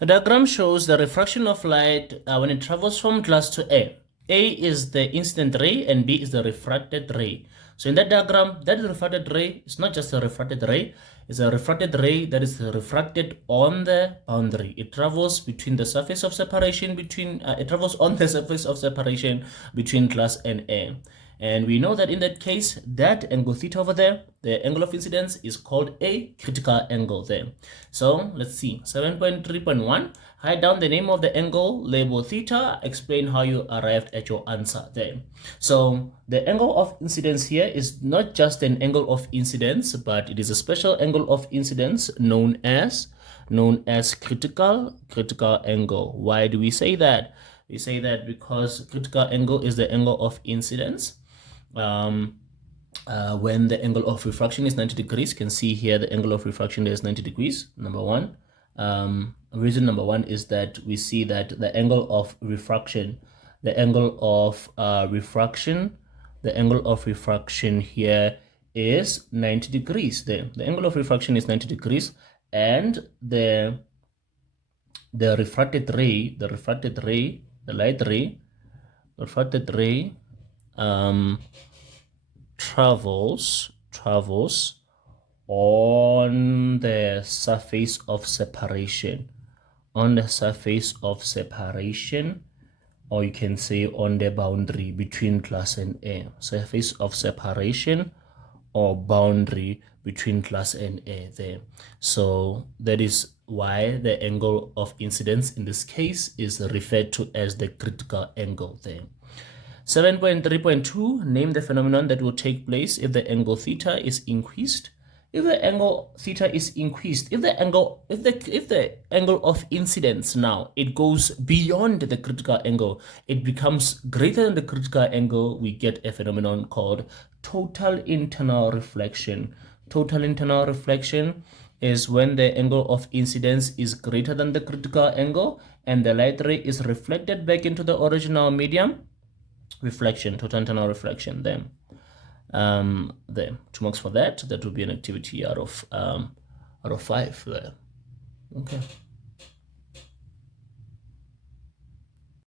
The diagram shows the refraction of light when it travels from glass to air. A is the incident ray and B is the refracted ray. So in that diagram, that refracted ray is not just a refracted ray, it's a refracted ray that is refracted on the boundary. It travels between the surface of separation between, it travels on the surface of separation between glass and air. And we know that in that case, that angle theta over there, the angle of incidence is called a critical angle there. So let's see, 7.3.1, write down the name of the angle, label theta, explain how you arrived at your answer there. So the angle of incidence here is not just an angle of incidence, but it is a special angle of incidence known as critical angle. Why do we say that? We say that because critical angle is the angle of incidence when the angle of refraction is 90 degrees. You can see here the angle of refraction is 90 degrees, number one. Reason number one is that we see that the angle of refraction, the angle of refraction here is 90 degrees there. The angle of refraction is 90 degrees, and the refracted ray, the light ray, travels on the surface of separation, or you can say on the boundary between glass and air. Surface of separation or boundary between glass and air there. So that is why the angle of incidence in this case is referred to as the critical angle there. 7.3.2, name the phenomenon that will take place if the angle theta is increased. If the angle theta is increased, if the angle of incidence now, it goes beyond the critical angle, it becomes greater than the critical angle, we get a phenomenon called total internal reflection. Total internal reflection is when the angle of incidence is greater than the critical angle and the light ray is reflected back into the original medium. Reflection, total internal reflection there. There, 2 marks for that. That would be an activity out of 5 there. Okay.